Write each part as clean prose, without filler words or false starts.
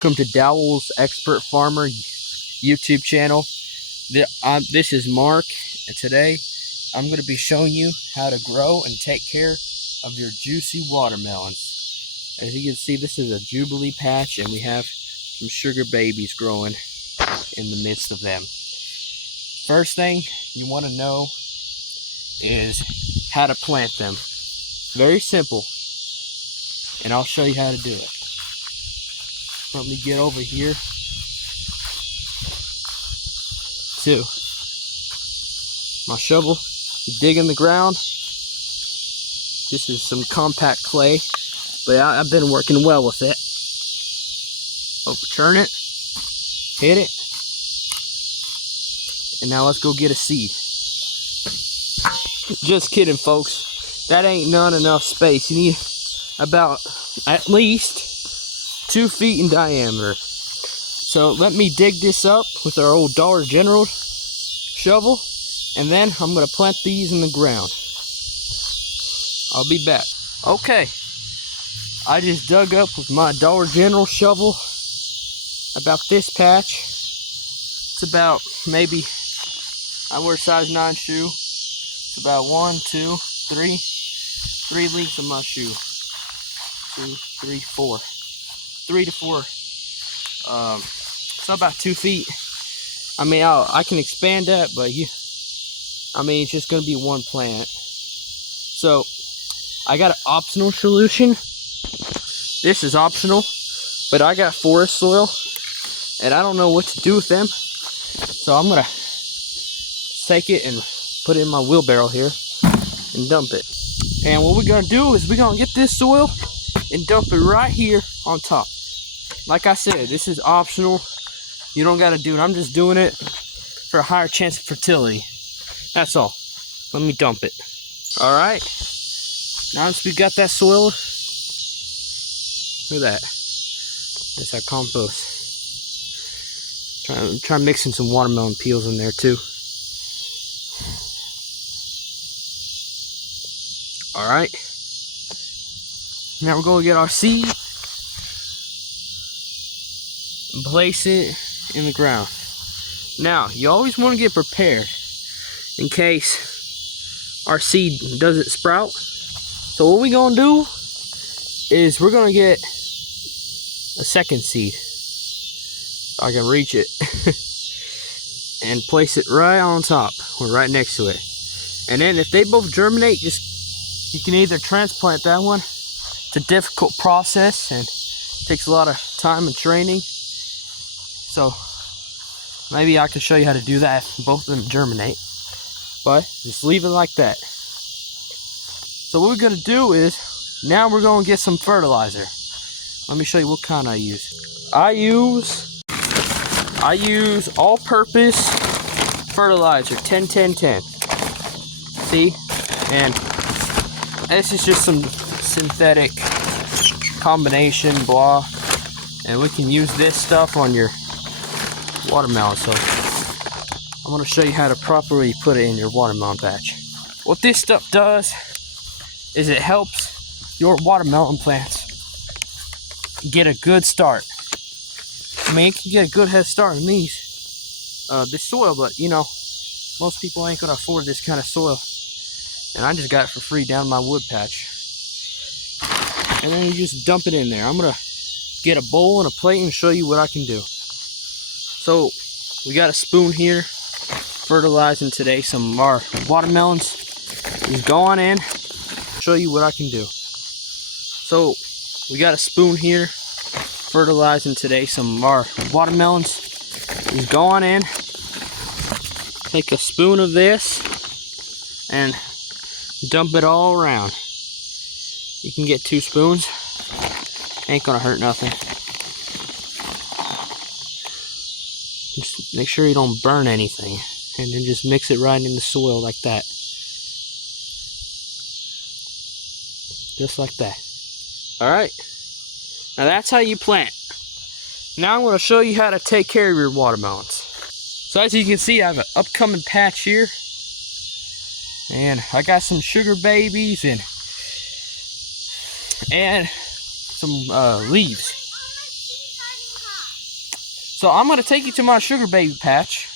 Welcome to Dowell's Expert Farmer YouTube channel. This is Mark, and today I'm going to be showing you how to grow and take care of your juicy watermelons. As you can see, this is a Jubilee patch, and we have some sugar babies growing in the midst of them. First thing you want to know is how to plant them. Very simple, and I'll show you how to do it. Let me get over here to my shovel. You dig in the ground. This is some compact clay, but I've been working well with it. Overturn it, hit it, and now let's go get a seed. Just kidding, folks. That ain't not enough space. You need about at least 2 feet in diameter. So let me dig this up with our old Dollar General shovel, and then I'm going to plant these in the ground. I'll be back. Okay, I just dug up with my Dollar General shovel about this patch. It's about maybe, I wear size 9 shoe. It's about 1, 2, 3 lengths of my shoe. 2, 3, 4. 3 to 4, so about 2 feet. I mean, I can expand that, but it's just gonna be one plant. So I got an optional solution. This is optional, but I got forest soil, and I don't know what to do with them. So I'm gonna take it and put it in my wheelbarrow here and dump it. And what we're gonna do is we're gonna get this soil and dump it right here on top. Like I said, this is optional. You don't got to do it. I'm just doing it for a higher chance of fertility. That's all. Let me dump it. All right. Now once we got that soil, look at that. That's our compost. Try mixing some watermelon peels in there too. All right. Now we're going to get our seed and place it in the ground. Now, you always want to get prepared in case our seed doesn't sprout. So what we're going to do is we're going to get a second seed. So I can reach it. And place it right on top or right next to it. And then if they both germinate, you can either transplant that one. It's a difficult process and takes a lot of time and training. So maybe I can show you how to do that if both of them germinate. But just leave it like that. So what we're going to do is, now we're going to get some fertilizer. Let me show you what kind I use. I use all-purpose fertilizer, 10-10-10. See? And this is just some synthetic combination, blah. And we can use this stuff on your watermelon. So I'm going to show you how to properly put it in your watermelon patch. What this stuff does is it helps your watermelon plants get a good start. I mean, it can get a good head start in this soil, but most people ain't gonna afford this kind of soil, and I just got it for free down my wood patch. And then you just dump it in there. I'm gonna get a bowl and a plate and show you what I can do. So we got a spoon here, fertilizing today some of our watermelons. Just go on in, show you what I can do. So we got a spoon here, fertilizing today some of our watermelons. Just go on in, take a spoon of this and dump it all around. You can get 2 spoons, ain't gonna hurt nothing. Just make sure you don't burn anything, and then just mix it right in the soil like that. Just like that. Alright, now that's how you plant. Now I'm going to show you how to take care of your watermelons. So as you can see, I have an upcoming patch here, and I got some sugar babies and some leaves. So I'm gonna take you to my sugar baby patch.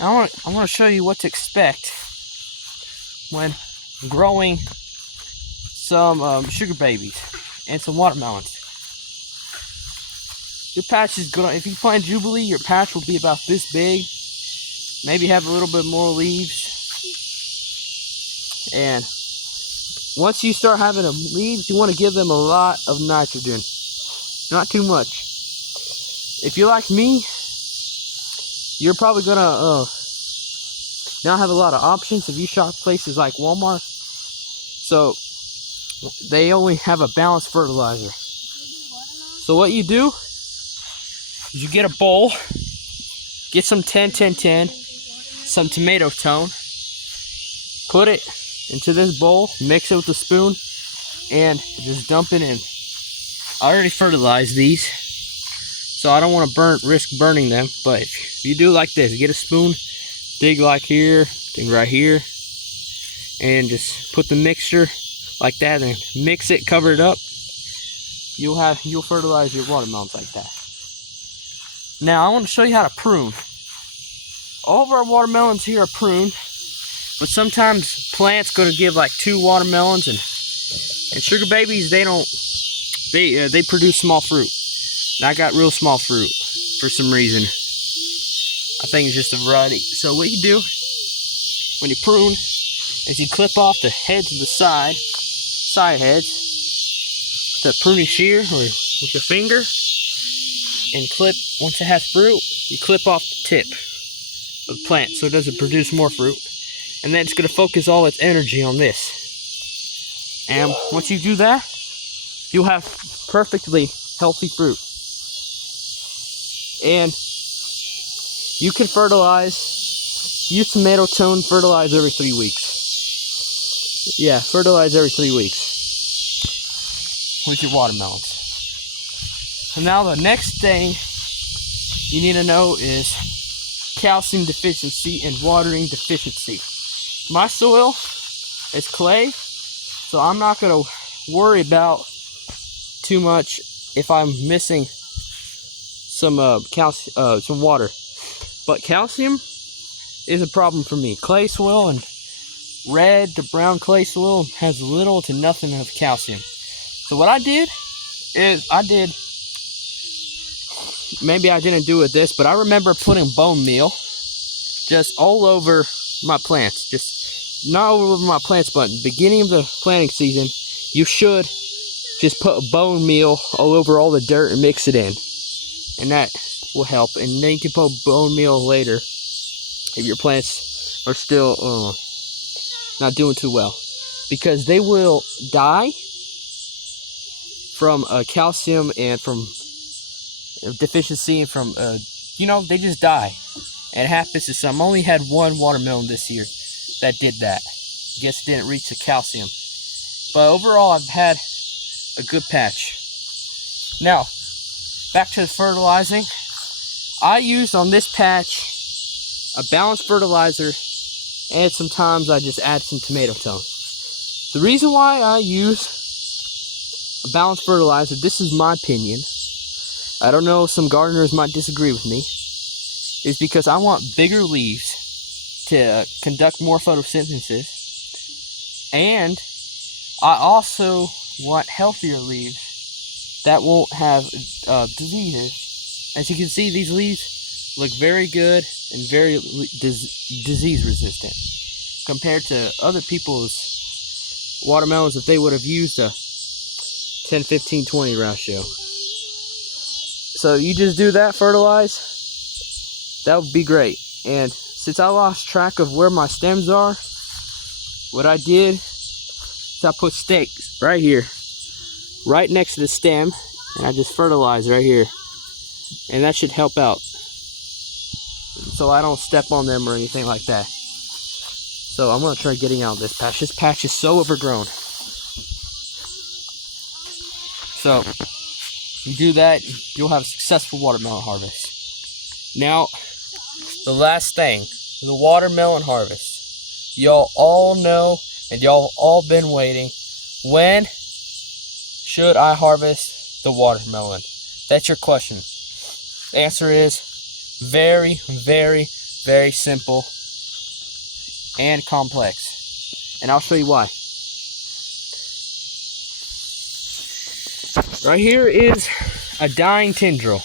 I want to show you what to expect when growing some sugar babies and some watermelons. Your patch is gonna, if you plant Jubilee, your patch will be about this big. Maybe have a little bit more leaves. And once you start having them leaves, you want to give them a lot of nitrogen. Not too much. If you're like me, you're probably gonna not have a lot of options if you shop places like Walmart. So they only have a balanced fertilizer. So what you do is you get a bowl, get some 10-10-10, some tomato tone, put it into this bowl, mix it with a spoon, and just dump it in. I already fertilized these, so I don't want to risk burning them. But if you do like this, get a spoon, dig like here, dig right here, and just put the mixture like that, and mix it, cover it up. You'll fertilize your watermelons like that. Now I want to show you how to prune. All of our watermelons here are pruned, but sometimes plants gonna give like 2 watermelons, and sugar babies, they produce small fruit. And I got real small fruit for some reason. I think it's just a variety. So what you do when you prune is you clip off the heads of the side heads with a pruning shear or with your finger, and clip, once it has fruit, you clip off the tip of the plant so it doesn't produce more fruit. And then it's going to focus all its energy on this. And once you do that, you'll have perfectly healthy fruit. And you can use tomato tone, fertilize every 3 weeks. Yeah, fertilize every 3 weeks with your watermelons. So now the next thing you need to know is calcium deficiency and watering deficiency. My soil is clay, so I'm not going to worry about too much if I'm missing some some water. But calcium is a problem for me. Clay soil and red to brown clay soil has little to nothing of calcium. So what I did is maybe I didn't do it this, but I remember putting bone meal just all over my plants. Just not all over my plants, but in the beginning of the planting season, you should just put bone meal all over all the dirt and mix it in. And that will help. And then you can put bone meal later if your plants are still not doing too well, because they will die from calcium and from deficiency, and from they just die. And it happens to some. I only had one watermelon this year that did that. I guess it didn't reach the calcium, but overall I've had a good patch. Now back to the fertilizing. I used on this patch a balanced fertilizer, and sometimes I just add some tomato tone. The reason why I use a balanced fertilizer, this is my opinion, I don't know, some gardeners might disagree with me, is because I want bigger leaves to conduct more photosynthesis, and I also want healthier leaves that won't have diseases. As you can see, these leaves look very good and very disease resistant compared to other people's watermelons if they would have used a 10-15-20 ratio. So you just do that, fertilize, that would be great. And since I lost track of where my stems are, what I did is I put stakes right here, right next to the stem, and I just fertilize right here. And that should help out, so I don't step on them or anything like that. So I'm going to try getting out of this patch. This patch is so overgrown. So you do that, you'll have a successful watermelon harvest. Now, the last thing, the watermelon harvest. Y'all all know, and y'all all been waiting, when should I harvest the watermelon? That's your question. The answer is very, very, very simple and complex. And I'll show you why. Right here is a dying tendril.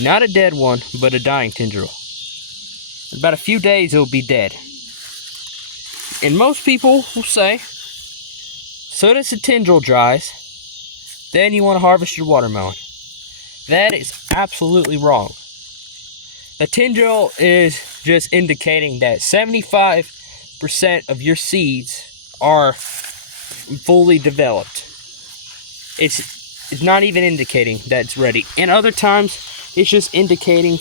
Not a dead one, but a dying tendril. In about a few days, it will be dead. And most people will say, soon as the tendril dries, then you want to harvest your watermelon. That is absolutely wrong. The tendril is just indicating that 75% of your seeds are fully developed. It's not even indicating that it's ready. And other times, it's just indicating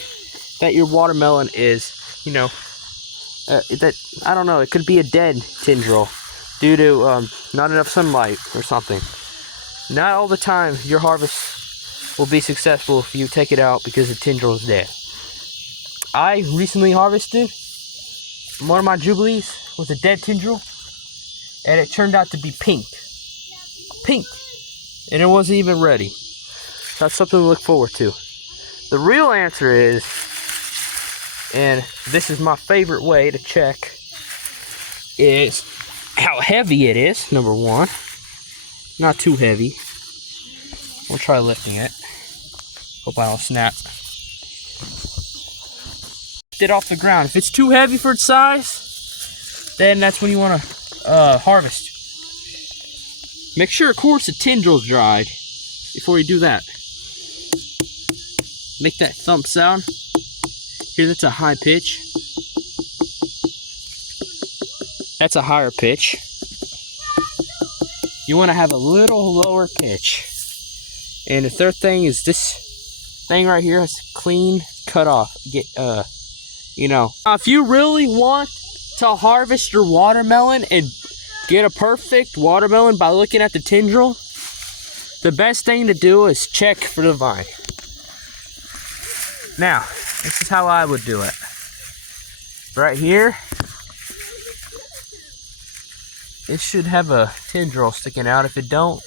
that your watermelon is, that, I don't know, it could be a dead tendril due to not enough sunlight or something. Not all the time your harvest will be successful if you take it out because the tendril is dead. I recently harvested one of my Jubilees with a dead tendril, and it turned out to be pink. Pink! And it wasn't even ready. That's something to look forward to. The real answer is, and this is my favorite way to check, is how heavy it is, number one. Not too heavy. We'll try lifting it. Hope I don't snap. Lift it off the ground. If it's too heavy for its size, then that's when you want to harvest. Make sure, of course, the tendril's dried before you do that. Make that thump sound. Here, that's a high pitch. That's a higher pitch. You want to have a little lower pitch. And the third thing is this thing right here has clean cut off. If you really want to harvest your watermelon and get a perfect watermelon by looking at the tendril, the best thing to do is check for the vine. Now, this is how I would do it. Right here, it should have a tendril sticking out. If it don't,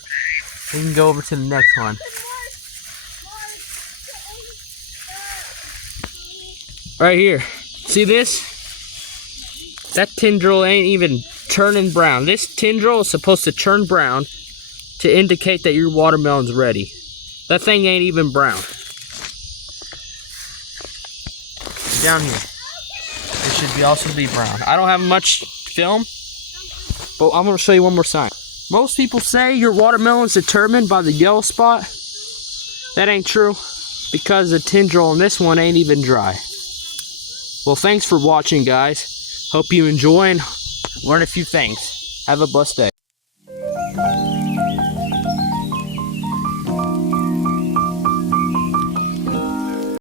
we can go over to the next one. Right here, see this? That tendril ain't even turning brown. This tendril is supposed to turn brown to indicate that your watermelon's ready. That thing ain't even brown. Down here, it should also be brown. I don't have much film, but I'm going to show you one more sign. Most people say your watermelon's determined by the yellow spot. That ain't true, because the tendril on this one ain't even dry. Well, thanks for watching, guys. Hope you enjoy and learn a few things. Have a blessed day.